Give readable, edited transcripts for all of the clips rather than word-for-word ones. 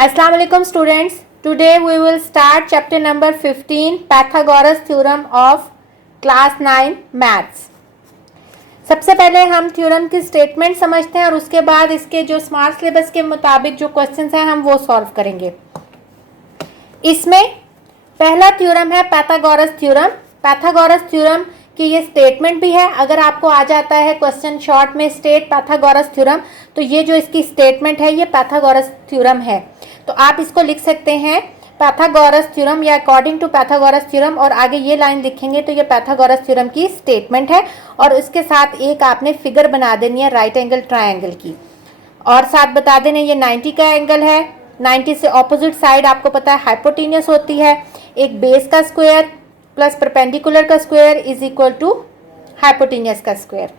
Assalamu alaikum students. Today we will start chapter number 15 Pythagoras theorem of class 9 maths. सबसे पहले हम theorem की statement समझते हैं और उसके बाद इसके जो स्मार्ट सिलेबस के मुताबिक जो क्वेश्चंस हैं हम वो सॉल्व करेंगे। इसमें पहला थ्योरम है पाइथागोरस थ्योरम। पाइथागोरस थ्योरम कि ये स्टेटमेंट भी है। अगर आपको आ जाता है क्वेश्चन शॉर्ट में स्टेट पाइथागोरस थ्योरम, तो ये जो इसकी स्टेटमेंट है ये पाइथागोरस थ्योरम है। तो आप इसको लिख सकते हैं पाइथागोरस थ्योरम या अकॉर्डिंग टू पाइथागोरस थ्योरम, और आगे ये लाइन लिखेंगे तो ये पाइथागोरस थ्योरम की स्टेटमेंट है। और इसके साथ एक आपने फिगर बना देनी है राइट एंगल ट्रायंगल की, और साथ बता देना ये 90 का एंगल है। 90 से ऑपोजिट साइड आपको पता है हाइपोटेन्यूस होती है। एक बेस का स्क्वायर प्लस परपेंडिकुलर का square is equal to hypotenuse का स्क्वायर।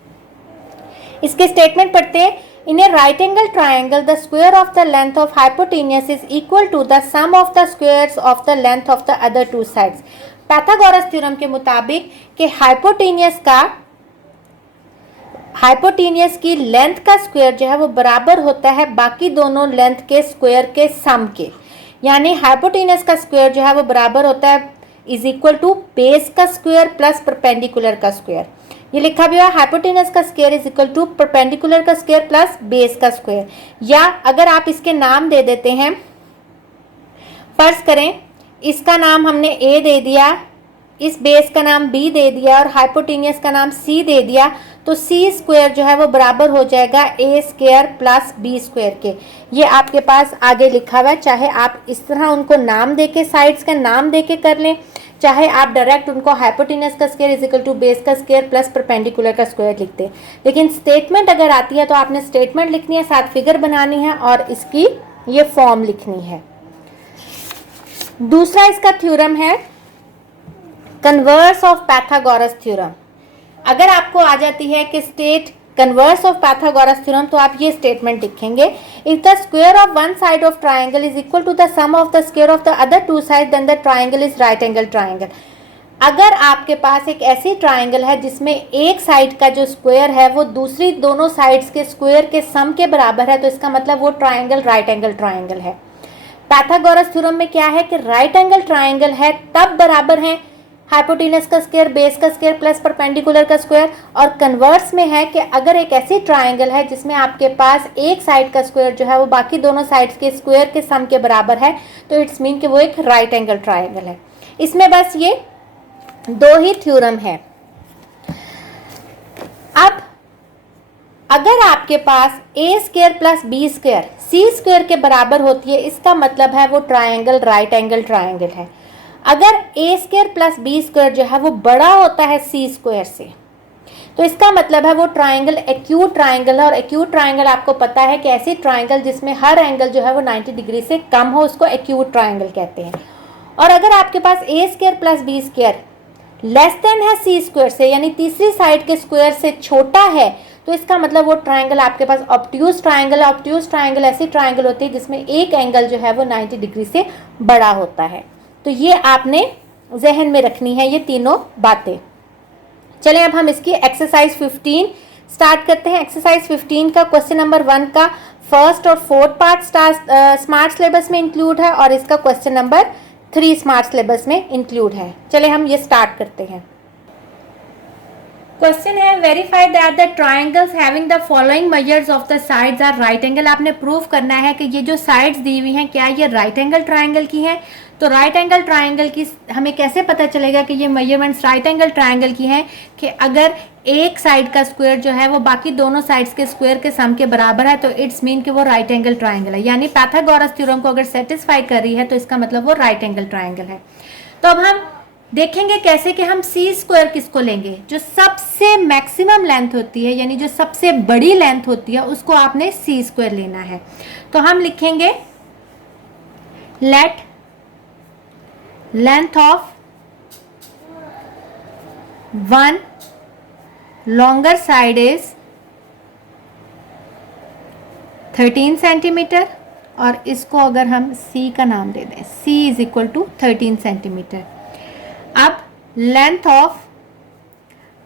इसके स्टेटमेंट पढ़ते हैं। In a right angle triangle the square of the length of hypotenuse is equal to the sum of the squares of the length of the other two sides. Pythagoras theorem के मुताबिक कि hypotenuse की length का square जो है वो बराबर होता है बाकी दोनों लेंथ के स्क्वायर के सम के। यानी हाइपोटेन्यूस का स्क्वायर जो है वो बराबर होता है इज इक्वल टू बेस का स्क्वायर प्लस परपेंडिकुलर का स्क्वायर। ये लिखा भी हुआ है हाइपोटेन्यूस का square is equal to perpendicular का स्क्वायर प्लस बेस का स्क्वायर। या अगर आप इसके नाम दे देते हैं, फर्ज करें इसका नाम हमने ए दे दिया, इस बेस का नाम बी दे दिया और हाइपोटेन्यूस का नाम सी दे दिया, तो सी स्क्वायर जो है वो बराबर हो जाएगा ए स्क्वायर प्लस बी स्क्वायर के। ये आपके पास आगे लिखा हुआ है। चाहे आप इस तरह उनको नाम देके साइड्स का नाम देके कर लें, चाहे आप डायरेक्ट उनको हाइपोटेन्यूस का square is equal to base का स्क्वायर प्लस परपेंडिकुलर का स्क्वायर लिखते हैं। लेकिन स्टेटमेंट अगर आती है तो आपने स्टेटमेंट लिखनी है, साथ फिगर बनानी है और इसकी ये फॉर्म लिखनी है। दूसरा इसका थ्योरम है कन्वर्स ऑफ पाइथागोरस थ्योरम। अगर आपको आ जाती है कि state converse of Pythagoras theorem, तो आप ये स्टेटमेंट लिखेंगे। If the square of one side of triangle is equal to the sum of the square of the other two side then the triangle is right angle triangle. अगर आपके पास एक ऐसी triangle है जिसमें एक साइड का जो स्क्वायर है वो दूसरी दोनों साइड्स के स्क्वायर के सम के बराबर है, तो इसका मतलब वो ट्राइंगल राइट एंगल ट्राइंगल है। पाइथागोरस थ्योरम में क्या है कि राइट एंगल ट्राइंगल है तब बराबर है हाइपोटेन्यूस का स्क्वायर बेस का स्क्वायर प्लस परपेंडिकुलर का स्क्वायर। और कन्वर्स में है कि अगर एक ऐसी ट्राइंगल है जिसमें आपके पास एक साइड का स्क्वायर जो है वो बाकी दोनों साइड्स के स्क्वायर के सम के बराबर है, तो इट्स मीन कि वो एक राइट एंगल ट्राइंगल है। इसमें बस ये दो ही थ्योरम है। अब अगर आपके पास A square plus B square C square के बराबर होती है, इसका मतलब है वो ट्राइंगल राइट एंगल ट्राइंगल है। अगर ए स्क्वायर प्लस बी स्क्वायर जो है वो बड़ा होता है सी स्क्वायर से, तो इसका मतलब है वो ट्राइंगल एक्यूट ट्राइंगल है। और एक्यूट ट्राइंगल आपको पता है कि ऐसी ट्राइंगल जिसमें हर एंगल जो है वो 90 डिग्री से कम हो, उसको एक्यूट ट्राइंगल कहते हैं। और अगर आपके पास A square plus B square less than है सी स्क्वायर से, यानी तीसरी साइड के स्क्वायर से छोटा है, तो इसका मतलब वो ट्राइंगल आपके पास ऑब्ट्यूज ट्राइंगल है। ऑब्ट्यूज ट्राइंगल ऐसी ट्राइंगल होती है जिसमें एक एंगल जो है वो 90 डिग्री से बड़ा होता है। तो ये आपने जहन में रखनी है ये तीनों बातें। चलें अब हम इसकी एक्सरसाइज 15 स्टार्ट करते हैं। एक्सरसाइज 15 का क्वेश्चन नंबर 1 का फर्स्ट और फोर्थ पार्ट स्मार्ट सिलेबस में इंक्लूड है और इसका क्वेश्चन नंबर 3 स्मार्ट सिलेबस में इंक्लूड है। चले हम ये स्टार्ट करते हैं। क्वेश्चन है verify that the triangles having the following measures of the sides are right angle. आपने प्रूव करना है कि ये जो साइड्स दी हुई हैं क्या ये राइट एंगल ट्राइंगल की हैं। तो राइट एंगल ट्राइंगल की हमें कैसे पता चलेगा कि ये मेजरमेंट्स राइट एंगल ट्राइंगल की हैं, कि अगर एक साइड का स्क्वायर जो है वो बाकी दोनों साइड्स के स्क्वायर के सम के बराबर है, तो इट्स मीन कि वो राइट एंगल ट्राइंगल है। यानी पाइथागोरस थ्योरम को अगर सेटिस्फाई कर रही है तो इसका मतलब वो राइट एंगल ट्राइंगल है। तो अब हम देखेंगे कैसे कि हम सी स्क्वायर किसको लेंगे, जो सबसे मैक्सिमम लेंथ होती है, यानी जो सबसे बड़ी लेंथ होती है उसको आपने सी स्क्वायर लेना है। तो हम लिखेंगे let length of one longer side is 13 centimetre, और इसको अगर हम सी का नाम दे दें, C is equal to 13 centimetre. अब length of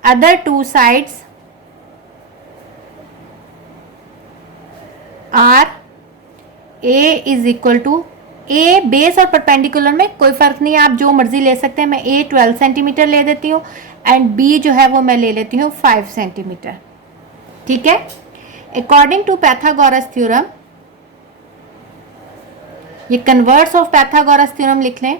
other two sides are A is equal to, A base और परपेंडिकुलर में कोई फर्क नहीं है, आप जो मर्जी ले सकते हैं। मैं ए 12 सेंटीमीटर ले देती हूँ एंड बी जो है वो मैं ले लेती हूँ 5 सेंटीमीटर। ठीक है, अकॉर्डिंग टू पैथागोरस थ्योरम, ये कन्वर्स ऑफ पैथागोरस थ्योरम लिख लें।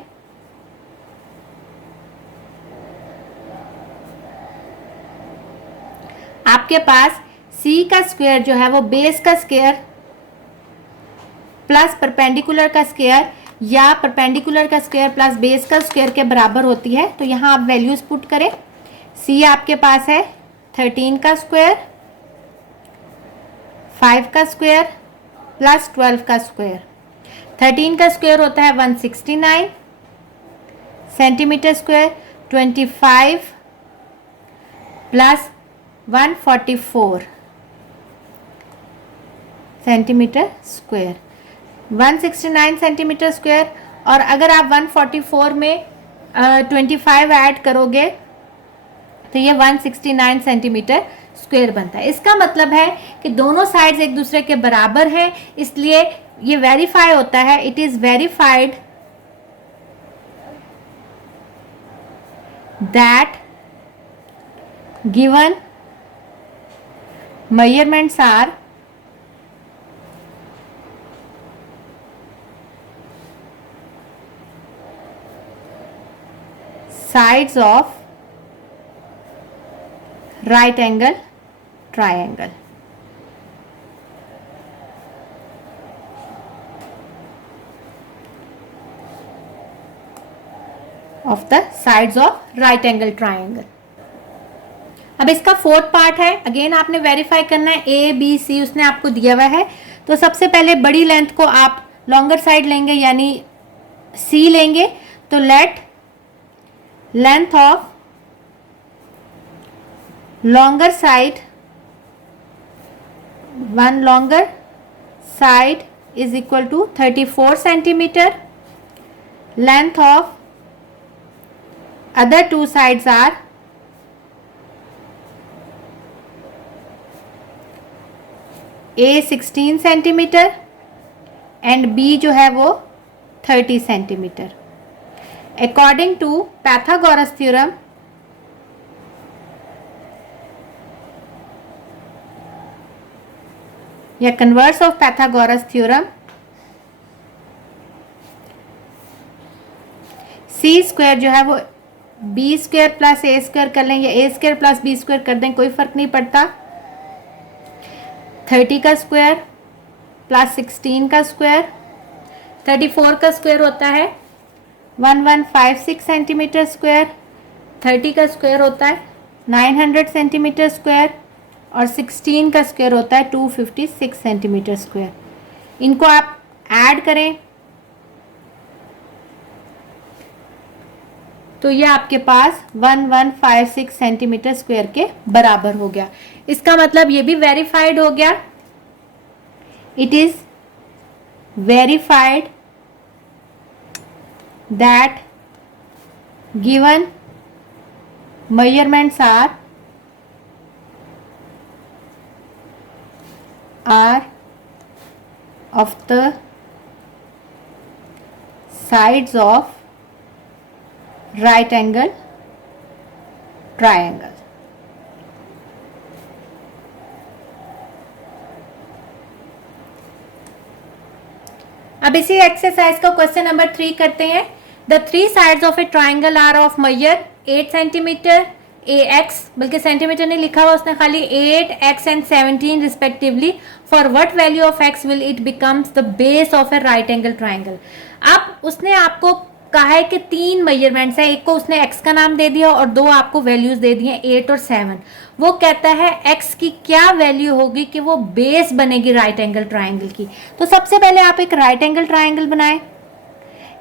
आपके पास सी का स्क्वायर जो है वो बेस का स्क्वायर प्लस परपेंडिकुलर का स्क्वायर या परपेंडिकुलर का स्क्वायर प्लस बेस का स्क्वायर के बराबर होती है। तो यहाँ आप वैल्यूज पुट करें। सी आपके पास है 13 का स्क्वायर, 5 का स्क्वायर प्लस 12 का स्क्वायर। 13 का स्क्वायर होता है 169 centimetre square, 25 plus 144 centimetre square, 169 centimetre square. और अगर आप 144 में 25 ऐड करोगे तो ये 169 सेंटीमीटर स्क्वायर बनता है। इसका मतलब है कि दोनों साइड्स एक दूसरे के बराबर हैं, इसलिए ये वेरीफाई होता है। It is verified that given measurements are sides of right angle triangle. Of the sides of right angle triangle. अब इसका फोर्थ पार्ट है, अगेन आपने वेरीफाई करना है। ए बी सी उसने आपको दिया हुआ है, तो सबसे पहले बड़ी लेंथ को आप लॉन्गर साइड लेंगे यानी सी लेंगे। तो let length of longer side, one longer side is equal to 34 centimetre. Length of other two sides are A 16 centimetre and B जो है वो 30 centimetre. According to Pythagoras theorem, या converse of Pythagoras theorem, C square जो है वो B square plus A square कर लें या A square plus B square कर दें, कोई फर्क नहीं पड़ता। 30 का स्क्वायर प्लस 16 का स्क्वायर, 34 का स्क्वायर होता है 1156 सेंटीमीटर स्क्वायर, 30 का स्क्वायर होता है 900 सेंटीमीटर स्क्वायर और 16 का स्क्वायर होता है 256 सेंटीमीटर स्क्वायर। इनको आप ऐड करें तो ये आपके पास 1156 सेंटीमीटर स्क्वायर के बराबर हो गया। इसका मतलब ये भी वेरीफाइड हो गया। It is verified that given measurements are of the sides of right angle triangle. अब इसी एक्सरसाइज का क्वेश्चन नंबर 3 करते हैं। The 3 sides of a triangle are of measure 8 centimetre ax, बल्कि सेंटीमीटर नहीं लिखा हुआ उसने, खाली 8x and 17 respectively. For what value of x will it becomes the base of a right angle triangle. अब उसने आपको कहा है कि 3 मेजरमेंट्स है, एक को उसने x का नाम दे दिया और 2 आपको वैल्यूज दे दिए 8 और 7। वो कहता है x की क्या वैल्यू होगी कि वो बेस बनेगी राइट एंगल ट्राइंगल की। तो सबसे पहले आप एक राइट एंगल ट्राइंगल बनाएं।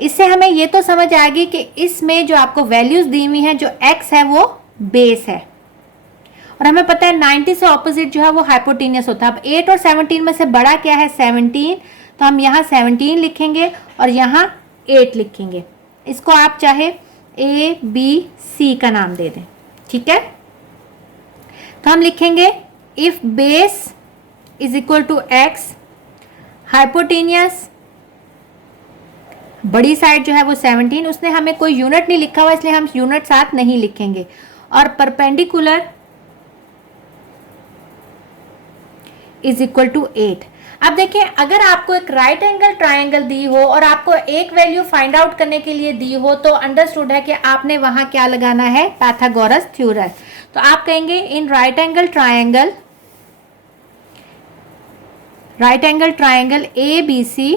इससे हमें ये तो समझ आएगी कि इसमें जो आपको वैल्यूज दी हुई हैं, जो x है वो बेस है और हमें पता है 90 से ऑपोजिट जो है वो हाइपोटेनियस होता है। अब 8 और 17 में से बड़ा क्या है? 17। तो हम यहाँ 17 लिखेंगे और यहाँ 8 लिखेंगे। इसको आप चाहे ए बी सी का नाम दे दें, ठीक है। तो हम लिखेंगे if base is equal to X, hypotenuse बड़ी साइड जो है वो 17, उसने हमें कोई यूनिट नहीं लिखा हुआ इसलिए हम यूनिट साथ नहीं लिखेंगे। और परपेंडिकुलर इज इक्वल टू 8। अब देखिए, अगर आपको एक राइट एंगल ट्राइंगल दी हो और आपको एक वैल्यू फाइंड आउट करने के लिए दी हो तो अंडरस्टूड है कि आपने वहां क्या लगाना है, पाइथागोरस थ्योरम। तो आप कहेंगे in right angle triangle A B C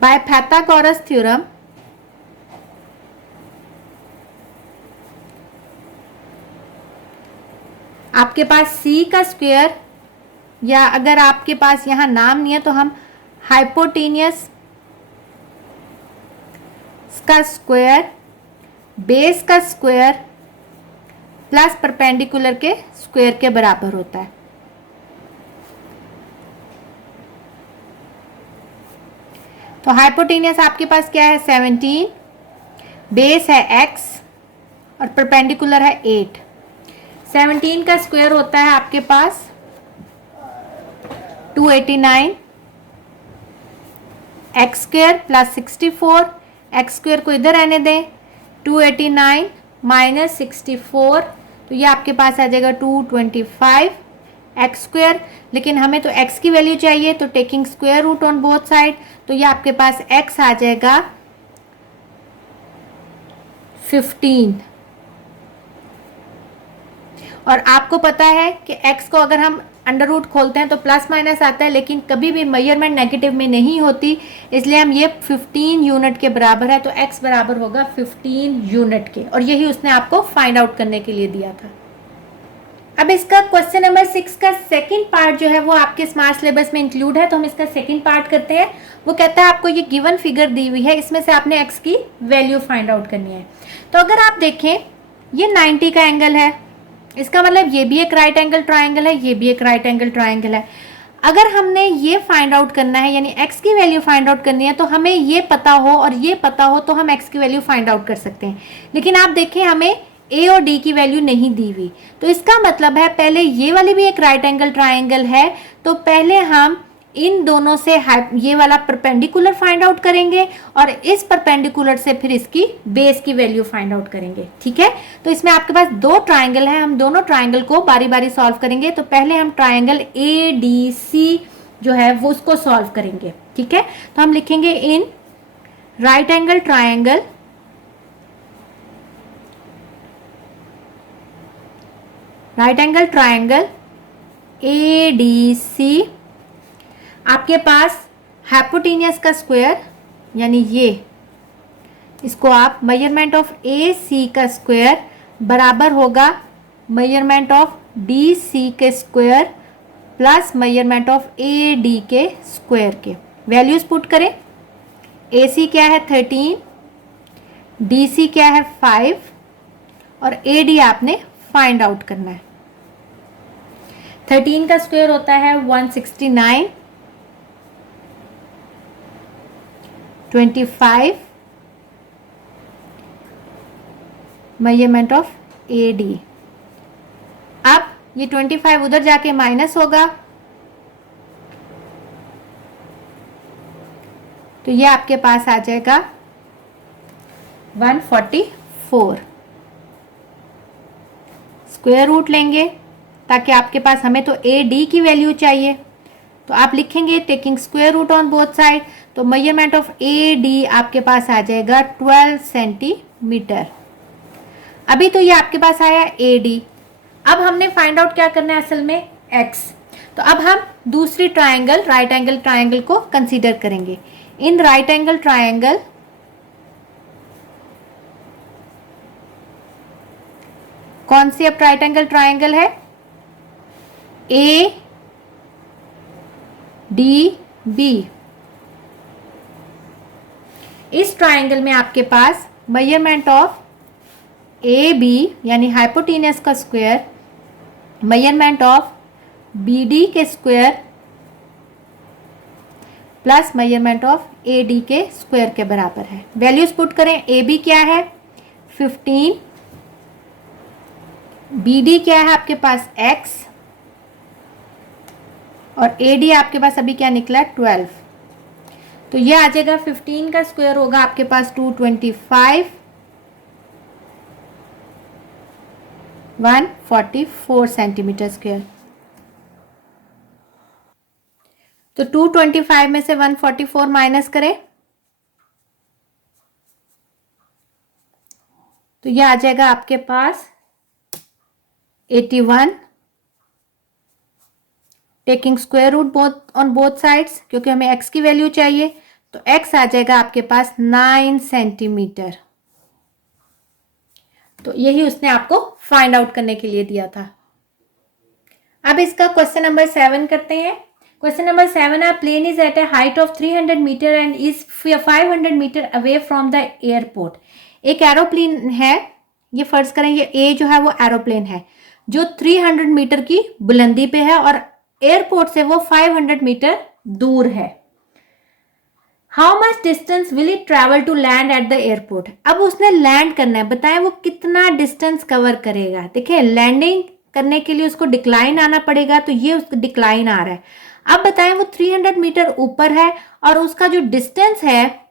by Pythagoras theorem आपके पास c का स्क्वायर, या अगर आपके पास यहाँ नाम नहीं है तो हम हाइपोटेनियस का स्क्वायर, बेस का स्क्वायर प्लस परपेंडिकुलर के स्क्वायर के बराबर होता है। तो हाइपोटेनियस आपके पास क्या है, 17, बेस है x और परपेंडिकुलर है 8। 17 का स्क्वायर होता है आपके पास 289, x square plus 64, x square को इधर रहने दें, 289 माइनस 64, तो ये आपके पास आ जाएगा 225 एक्स स्क्वायर। लेकिन हमें तो x की वैल्यू चाहिए, तो taking square root on both side, तो ये आपके पास x आ जाएगा 15। और आपको पता है कि x को अगर हम अंडर रूट खोलते हैं तो प्लस माइनस आता है, लेकिन कभी भी मेजरमेंट नेगेटिव में नहीं होती, इसलिए हम ये 15 यूनिट के बराबर है, तो x बराबर होगा 15 यूनिट के। और यही उसने आपको फाइंड आउट करने के लिए दिया था। अब इसका क्वेश्चन नंबर 6 का सेकंड पार्ट जो है वो आपके स्मार्ट सिलेबस में इंक्लूड है, तो हम इसका सेकंड पार्ट करते हैं। वो कहता है आपको ये गिवन फिगर दी हुई है, इसमें से आपने x की वैल्यू फाइंड आउट करनी है। तो अगर आप देखें ये 90 का एंगल है, इसका मतलब ये भी एक राइट एंगल ट्राइंगल है, ये भी एक राइट एंगल ट्राइंगल है। अगर हमने ये फाइंड आउट करना है, यानी x की वैल्यू फाइंड आउट करनी है, तो हमें ये पता हो और ये पता हो तो हम x की वैल्यू फाइंड आउट कर सकते हैं। लेकिन आप देखें हमें a और d की वैल्यू नहीं दी हुई, तो इसका मतलब है पहले ये वाली भी एक राइट एंगल ट्राइंगल है, तो पहले हम इन दोनों से ये वाला परपेंडिकुलर फाइंड आउट करेंगे और इस परपेंडिकुलर से फिर इसकी बेस की वैल्यू फाइंड आउट करेंगे। ठीक है, तो इसमें आपके पास दो ट्राइंगल है, हम दोनों ट्राइंगल को बारी बारी सॉल्व करेंगे। तो पहले हम ट्राइंगल ADC जो है वो उसको सॉल्व करेंगे। ठीक है, तो हम लिखेंगे इन राइट एंगल ट्राइंगल ADC, आपके पास हाइपोटेनियस का स्क्वायर, यानी ये इसको आप मेजरमेंट ऑफ AC का स्क्वायर बराबर होगा मेजरमेंट ऑफ DC के square plus measurement of AD के स्क्वायर के। वैल्यूज पुट करें, AC क्या है 13, DC क्या है 5 और AD आपने फाइंड आउट करना है। 13 का स्क्वायर होता है 169, 25 मेजरमेंट ऑफ AD। अब ये 25 उधर जाके माइनस होगा, तो ये आपके पास आ जाएगा 144। स्क्वायर रूट लेंगे ताकि आपके पास, हमें तो AD की वैल्यू चाहिए, तो आप लिखेंगे taking square root on both side, तो मेजरमेंट ऑफ AD आपके पास आ जाएगा 12 सेंटीमीटर। अभी तो ये आपके पास आया AD। अब हमने फाइंड आउट क्या करना है असल में, x। तो अब हम दूसरी ट्राइंगल राइट एंगल ट्राइंगल को कंसीडर करेंगे। इन राइट एंगल ट्राइंगल कौन सी अब राइट एंगल ट्राइंगल है, ADB। इस ट्राइंगल में आपके पास मेजरमेंट ऑफ AB यानी हाइपोटेनियस का स्क्वायर, मेजरमेंट ऑफ BD के square plus measurement of AD के स्क्वायर के बराबर है। वैल्यूज पुट करें, AB क्या है 15, BD क्या है आपके पास x, और AD आपके पास अभी क्या निकला 12, तो ये आ जाएगा 15 का स्क्वायर होगा आपके पास 225, 144 सेंटीमीटर स्क्वायर। तो 225 में से 144 माइनस करें तो ये आ जाएगा आपके पास 81, taking square root both on both sides, क्योंकि हमें x की वैल्यू चाहिए, तो x आ जाएगा आपके पास 9 सेंटीमीटर। तो यही उसने आपको फाइंड आउट करने के लिए दिया था। अब इसका क्वेश्चन नंबर 7 करते हैं। क्वेश्चन नंबर 7 है, plane is at a height of 300 metre and is 500 metre away from the airport. एक एरोप्लेन है, ये फर्ज करें ये ए जो है वो एरोप्लेन है जो 300 मीटर की बुलंदी पे है और एयरपोर्ट से वो 500 मीटर दूर है। How much distance will it travel to land at the airport. अब उसने लैंड करना है, बताएं वो कितना डिस्टेंस कवर करेगा। देखिए लैंडिंग करने के लिए उसको डिक्लाइन आना पड़ेगा, तो ये उसका डिक्लाइन आ रहा है। अब बताएं वो 300 मीटर ऊपर है और उसका जो डिस्टेंस है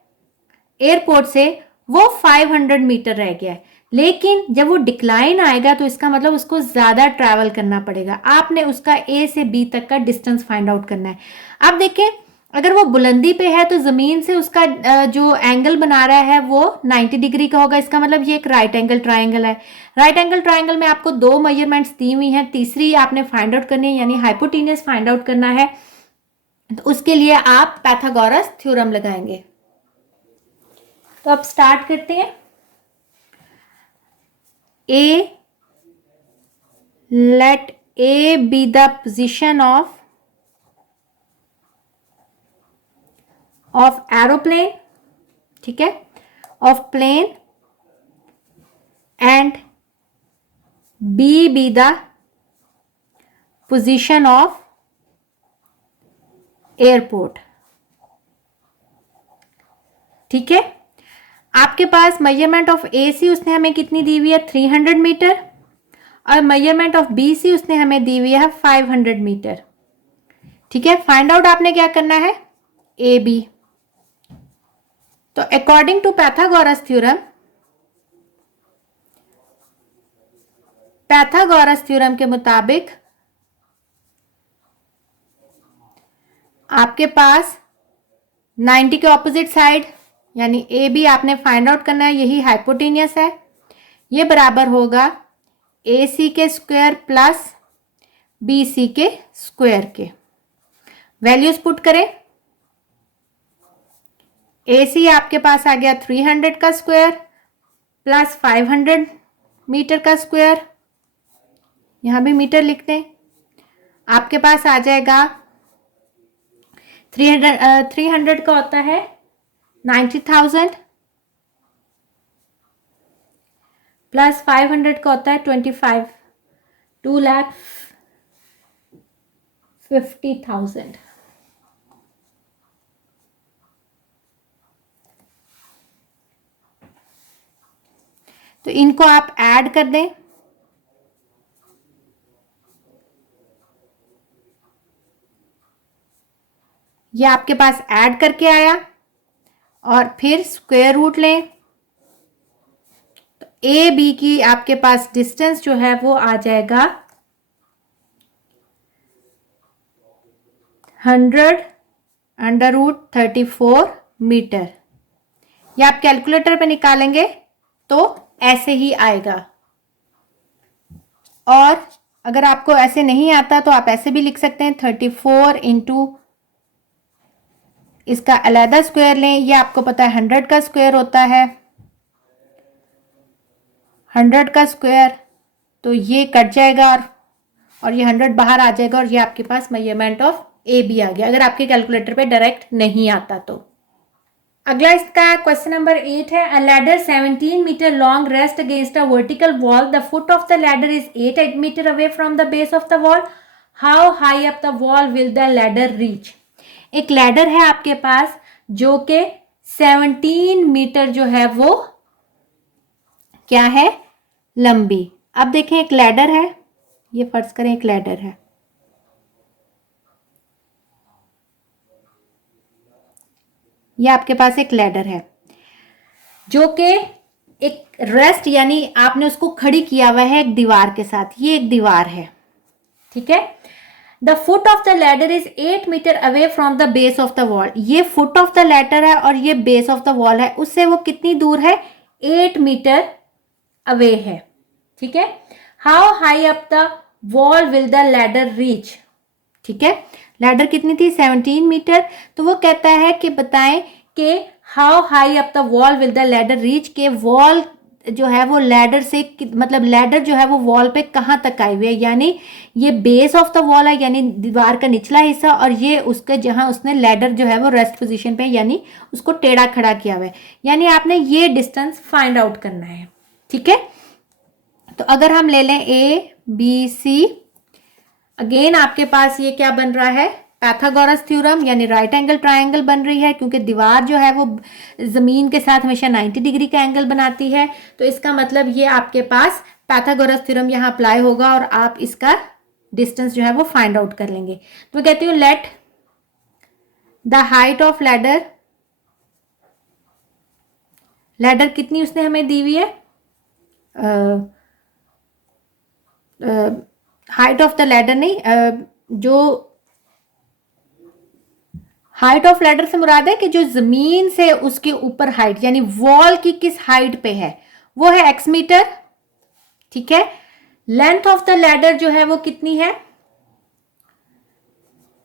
एयरपोर्ट से वो 500 मीटर रह गया है, लेकिन जब वो डिक्लाइन आएगा तो इसका मतलब उसको ज़्यादा ट्रैवल करना पड़ेगा। आपने उसका ए से बी तक का डिस्टेंस फाइंड आउट करना है। अब देखें अगर वो बुलंदी पे है तो ज़मीन से उसका जो एंगल बना रहा है वो 90 डिग्री का होगा। इसका मतलब ये एक राइट एंगल ट्राइंगल है। राइट एंगल ट्राइंगल में आपको 2 मेजरमेंट्स दी हुई हैं, तीसरी आपने फाइंड आउट करनी है, यानी हाइपोटेन्यूज फाइंड आउट करना है। तो उसके लिए आप पाइथागोरस थ्योरम लगाएंगे। तो अब स्टार्ट करते हैं। A, let A be the position of aeroplane, ठीक है, of plane and B be the position of airport, ठीक है। आपके पास मेजरमेंट ऑफ AC उसने हमें कितनी दी हुई है 300 मीटर और मेजरमेंट ऑफ BC उसने हमें दी हुई है 500 मीटर, ठीक है। फाइंड आउट आपने क्या करना है AB। तो अकॉर्डिंग टू पाइथागोरस थ्योरम के मुताबिक आपके पास 90 के ऑपोजिट साइड यानी AB आपने फाइंड आउट करना है, यही हाइपोटेनियस है। ये बराबर होगा AC के स्क्वायर प्लस BC के स्क्वायर के। वैल्यूज पुट करें। AC आपके पास आ गया 300 का स्क्वायर प्लस 500 मीटर का स्क्वायर, यहां भी मीटर लिखते हैं। आपके पास आ जाएगा 300 का होता है 90,000 प्लस 500 का होता है 25, 2,50,000। तो इनको आप ऐड कर दें। ये आपके पास ऐड करके आया और फिर स्क्वायर रूट लें। तो ए बी की आपके पास डिस्टेंस जो है वो आ जाएगा 100√34 मीटर। ये आप कैलकुलेटर पे निकालेंगे तो ऐसे ही आएगा। और अगर आपको ऐसे नहीं आता तो आप ऐसे भी लिख सकते हैं 34 इंटू इसका अलहदा स्क्वायर लें। ये आपको पता है 100 का स्क्वायर होता है, 100 का स्क्वायर, तो ये कट जाएगा और ये 100 बाहर आ जाएगा और ये आपके पास मेजरमेंट ऑफ ए बी आ गया, अगर आपके कैलकुलेटर पे डायरेक्ट नहीं आता तो। अगला इसका क्वेश्चन नंबर 8 है, a ladder 17 metre long rest against a vertical wall, the foot of the ladder is 8 metre away from the base of the wall, how high up the wall will the ladder reach. एक ladder है आपके पास जो कि 17 metre जो है वो क्या है लंबी। अब देखें एक लैडर है, ये फर्ज करें एक लैडर है, ये आपके पास एक लैडर है जो कि एक रेस्ट यानी आपने उसको खड़ी किया हुआ है एक दीवार के साथ। ये एक दीवार है, ठीक है। The foot of the ladder is 8 metre away from the base of the wall. ये फुट ऑफ द लैडर है और ये बेस ऑफ द वॉल है, उससे वो कितनी दूर है? 8 मीटर अवे है, ठीक है। How high up the wall will the ladder reach, ठीक है। लैडर कितनी थी? 17 मीटर। तो वो कहता है कि बताएं कि how high up the wall will the ladder reach, के वॉल जो है वो लैडर से मतलब लैडर जो है वो वॉल पे कहाँ तक आई हुई है, यानी ये बेस ऑफ द वॉल है यानी दीवार का निचला हिस्सा, और ये उसके जहां उसने लैडर जो है वो रेस्ट पोजीशन पे यानी उसको टेढ़ा खड़ा किया हुआ है, यानी आपने ये डिस्टेंस फाइंड आउट करना है, ठीक है। तो अगर हम ले लें ए बी सी, अगेन आपके पास ये क्या बन रहा है? पैथागोरस थ्योरम यानी राइट एंगल ट्रायंगल बन रही है, क्योंकि दीवार जो है वो जमीन के साथ हमेशा 90 डिग्री का एंगल बनाती है। तो इसका मतलब ये आपके पास पैथागोरस थ्योरम यहाँ अप्लाई होगा और आप इसका डिस्टेंस जो है वो फाइंड आउट कर लेंगे। तो मैं कहती हूँ let the height of ladder, ladder कितनी उसने हमें दी हुई है? हाइट ऑफ द लैडर नहीं, जो हाइट ऑफ लैडर से मुराद है कि जो जमीन से उसके ऊपर हाइट यानी वॉल की किस हाइट पे है, वो है x मीटर, ठीक है। लेंथ ऑफ द लैडर जो है वो कितनी है?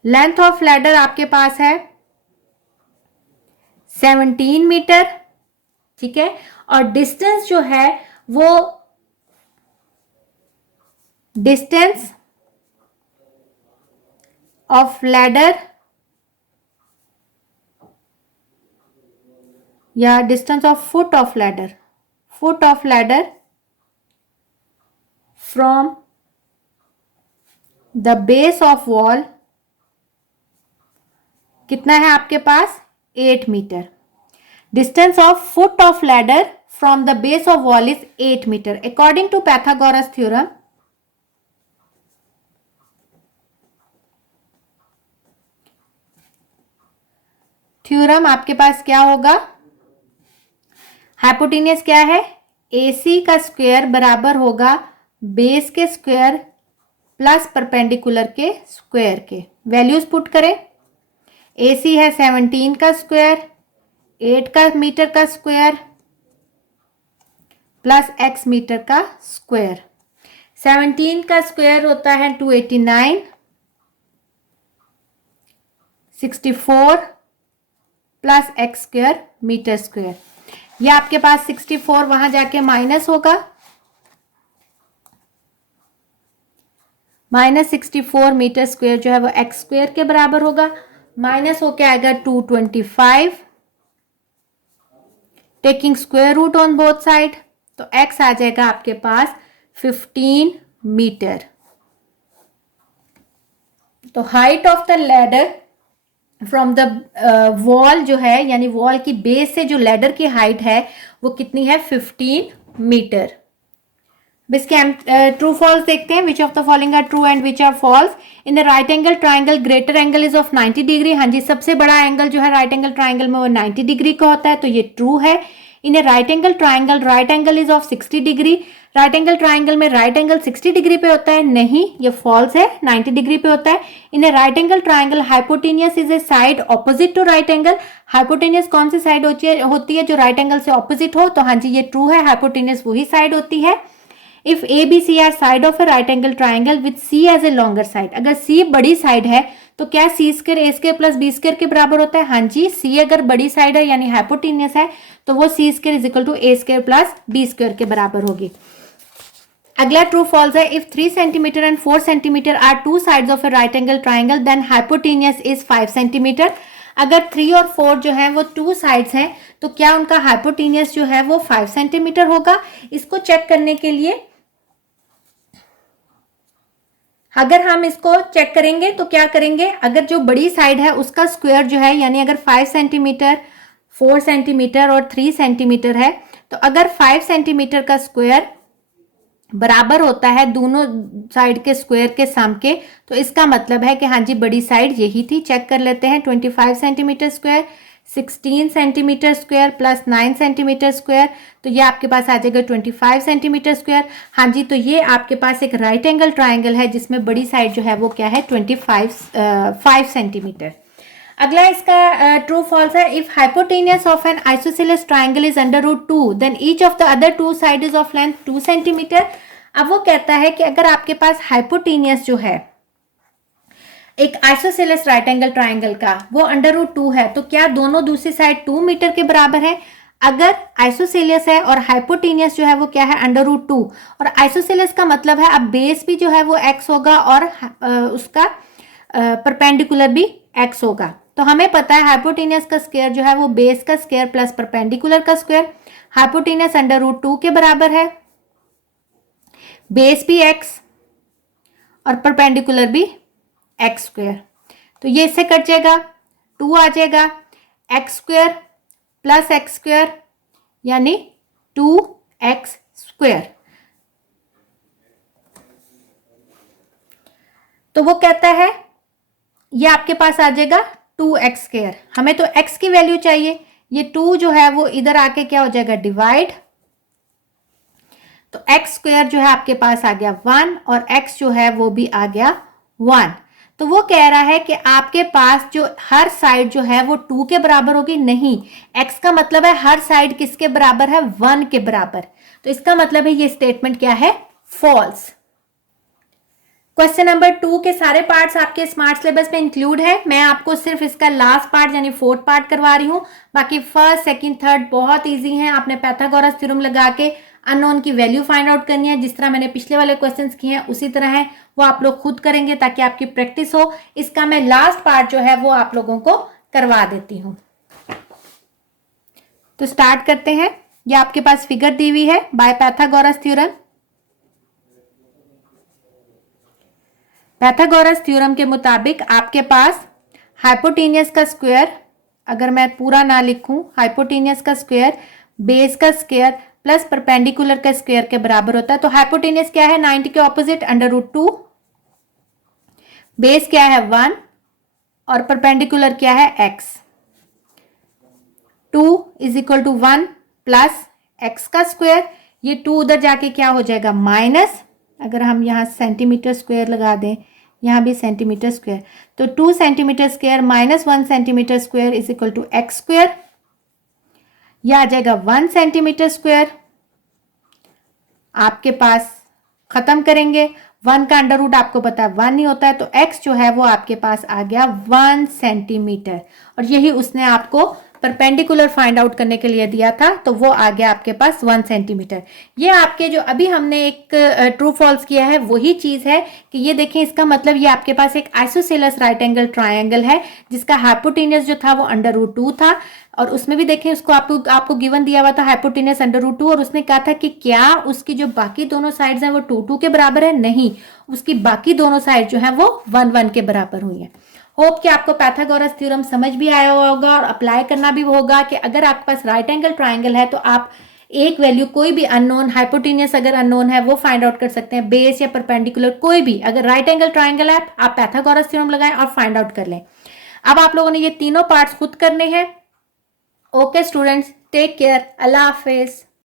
लेंथ ऑफ लैडर आपके पास है 17 मीटर, ठीक है। और डिस्टेंस जो है वो डिस्टेंस ऑफ लैडर या distance of foot of ladder, foot of ladder from the base of wall कितना है आपके पास? 8 metre. Distance of foot of ladder from the base of wall is 8 metre according to Pythagoras theorem. Theorem आपके पास क्या होगा? Hypotenuse क्या है? AC का स्क्वायर बराबर होगा बेस के स्क्वायर प्लस परपेंडिकुलर के स्क्वायर के। वैल्यूज पुट करें। AC है 17 का स्क्वायर, 8 का मीटर का स्क्वायर प्लस x मीटर का स्क्वायर। 17 का स्क्वायर होता है 289, 64 plus x square metre square. ये आपके पास 64 वहां जाके माइनस होगा, -64 मीटर स्क्वायर जो है वो x स्क्वायर के बराबर होगा, माइनस होके आएगा 225, taking square root on both side, तो x आ जाएगा आपके पास 15 मीटर। तो height of the ladder from the wall जो है यानी वॉल की बेस से जो लैडर की हाइट है वो कितनी है? 15 मीटर। इसके हम ट्रू फॉल्स देखते हैं। Which of the following are true and which are false? In the right angle triangle greater angle is of 90 degree. हाँ जी, सबसे बड़ा एंगल जो है राइट एंगल ट्राइंगल में वो 90 डिग्री का होता है, तो ये ट्रू है। In a right angle triangle right angle is of 60 degree. Right angle triangle में राइट एंगल 60 डिग्री पे होता है, नहीं, ये फॉल्स है, 90 डिग्री पे होता है। In a right angle triangle hypotenuse is a side opposite to right angle. Hypotenuse कौन सी साइड होती है जो राइट एंगल से ऑपोजिट हो? तो हाँ जी, ये ट्रू है, हाइपोटेनियस वही साइड होती है। If A B C are side of a right angle triangle with C as a longer side, अगर सी बड़ी साइड है तो क्या C square A square plus B square के बराबर होता है? हाँ जी, सी अगर बड़ी साइड है यानी हाइपोटेनियस है तो वो C square is equal to A square plus B square के बराबर होगी। अगला ट्रू फॉल्स है। If 3 centimetre and 4 centimetre are two sides of a right angle triangle then hypotenuse is 5 centimetre. अगर 3 और 4 जो है वो टू साइड्स हैं तो क्या उनका हाइपोटेनियस जो है वो 5 सेंटीमीटर होगा? इसको चेक करने के लिए अगर हम इसको चेक करेंगे तो क्या करेंगे? अगर जो बड़ी साइड है उसका स्क्वायर जो है यानी अगर 5 सेंटीमीटर 4 सेंटीमीटर और 3 सेंटीमीटर है तो अगर 5 सेंटीमीटर का स्क्वायर बराबर होता है दोनों साइड के स्क्वायर के सम के, तो इसका मतलब है कि हाँ जी बड़ी साइड यही थी। चेक कर लेते हैं। 25 centimetre square 16 centimetre square plus 9 centimetre square, तो ये आपके पास आ जाएगा 25 सेंटीमीटर स्क्वायर। हाँ जी, तो ये आपके पास एक राइट एंगल ट्राइंगल है जिसमें बड़ी साइड जो है वो क्या है 5 सेंटीमीटर। अगला इसका ट्रू फॉल्स है, if hypotenuse of an isosceles triangle is under root 2 then each of the other 2 side is of length 2 centimetre. अब वो कहता है कि अगर आपके पास हाइपोटेनियस जो है एक आइसोसेलेस राइट एंगल ट्राइंगल का वो अंडर रूट 2 है, तो क्या दोनों दूसरी साइड 2 मीटर के बराबर है? अगर आइसोसेलियस है और हाइपोटेनियस जो है वो क्या है अंडर रूट 2, और आइसोसेलियस का मतलब है अब बेस भी जो है वो x होगा और उसका परपेंडिकुलर भी x होगा। तो हमें पता है हाइपोटेनियस का स्क्वायर जो है वो बेस का स्क्वायर प्लस परपेंडिकुलर का स्क्वायर। हाइपोटेनियस अंडर रूट 2 के बराबर है, बेस भी x और परपेंडिकुलर भी एक्स स्क्वायर, तो ये इससे कट जाएगा, 2 आ जाएगा, x square plus x square यानी 2x स्क्वायर। तो वो कहता है ये आपके पास आ जाएगा 2x स्क्वायर। हमें तो x की वैल्यू चाहिए, ये 2 जो है वो इधर आके क्या हो जाएगा डिवाइड, तो x स्क्वायर जो है आपके पास आ गया 1 और x जो है वो भी आ गया 1। तो वो कह रहा है कि आपके पास जो हर साइड जो है वो 2 के बराबर होगी, नहीं, x का मतलब है हर साइड किसके बराबर है 1 के बराबर, तो इसका मतलब है ये स्टेटमेंट क्या है फॉल्स। क्वेश्चन नंबर 2 के सारे पार्ट्स आपके स्मार्ट सिलेबस में इंक्लूड है, मैं आपको सिर्फ इसका लास्ट पार्ट यानी 4th पार्ट करवा रही हूँ, बाकी फर्स्ट सेकंड थर्ड बहुत इजी है। आपने पाइथागोरस थ्योरम लगा के अननोन की वैल्यू फाइंड आउट करनी है, जिस तरह मैंने पिछले वाले क्वेश्चंस किए हैं उसी तरह है, वो आप लोग खुद करेंगे ताकि आपकी प्रैक्टिस हो। इसका मैं लास्ट पार्ट जो है वो आप लोगों को करवा देती हूँ। तो स्टार्ट करते हैं। ये आपके पास फिगर दी हुई है bye Pythagoras theorem. Pythagoras theorem के मुताबिक आपके पास हाइपोटेनियस का स्क्वायर, अगर मैं पूरा ना लिखूं, हाइपोटेनियस का स्क्वायर बेस का स्क्वायर प्लस परपेंडिकुलर का स्क्वायर के बराबर होता है। तो हाइपोटेनियस क्या है 90 के ऑपोजिट अंडर रूट 2, बेस क्या है 1 और परपेंडिकुलर क्या है x। 2 is equal to 1 plus x का स्क्वायर, ये 2 उधर जाके क्या हो जाएगा माइनस, अगर हम यहाँ सेंटीमीटर स्क्वायर लगा दें, यहाँ भी सेंटीमीटर स्क्वायर, तो 2 centimetre square minus 1 centimetre square is equal to x square, यह आ जाएगा 1 सेंटीमीटर स्क्वायर। आपके पास खत्म करेंगे, 1 का अंडर रूट आपको पता है 1 ही होता है, तो x जो है वो आपके पास आ गया 1 सेंटीमीटर, और यही उसने आपको परपेंडिकुलर फाइंड आउट करने के लिए दिया था, तो वो आ गया आपके पास 1 सेंटीमीटर। ये आपके जो अभी हमने एक ट्रू फॉल्स किया है वही चीज है कि ये देखें, इसका मतलब ये आपके पास एक आइसोसेलेस राइट एंगल ट्राइंगल है जिसका हाइपोटेनियस जो था वो अंडर रूट 2 था, और उसमें भी देखें उसको आपको गिवन दिया हुआ था हाइपोटेनियस अंडर रूट 2, और उसने कहा था कि क्या उसकी जो बाकी दोनों साइड्स हैं वो 2 के बराबर है, नहीं, उसकी बाकी दोनों साइड जो है वो 1 के बराबर हुई है। होप कि आपको पाइथागोरस थ्योरम समझ भी आया होगा और अप्लाई करना भी होगा कि अगर आपके पास राइट एंगल ट्राइंगल है तो आप एक वैल्यू कोई भी अननोन, हाइपोटेनियस अगर अननोन है वो फाइंड आउट कर सकते हैं, बेस या परपेंडिकुलर कोई भी, अगर राइट एंगल ट्राइंगल है आप पाइथागोरस थ्योरम लगाएं और फाइंड आउट कर लें। अब आप लोगों ने ये तीनों पार्ट्स खुद करने हैं। ओके स्टूडेंट्स, टेक केयर, अल्लाह हाफिज।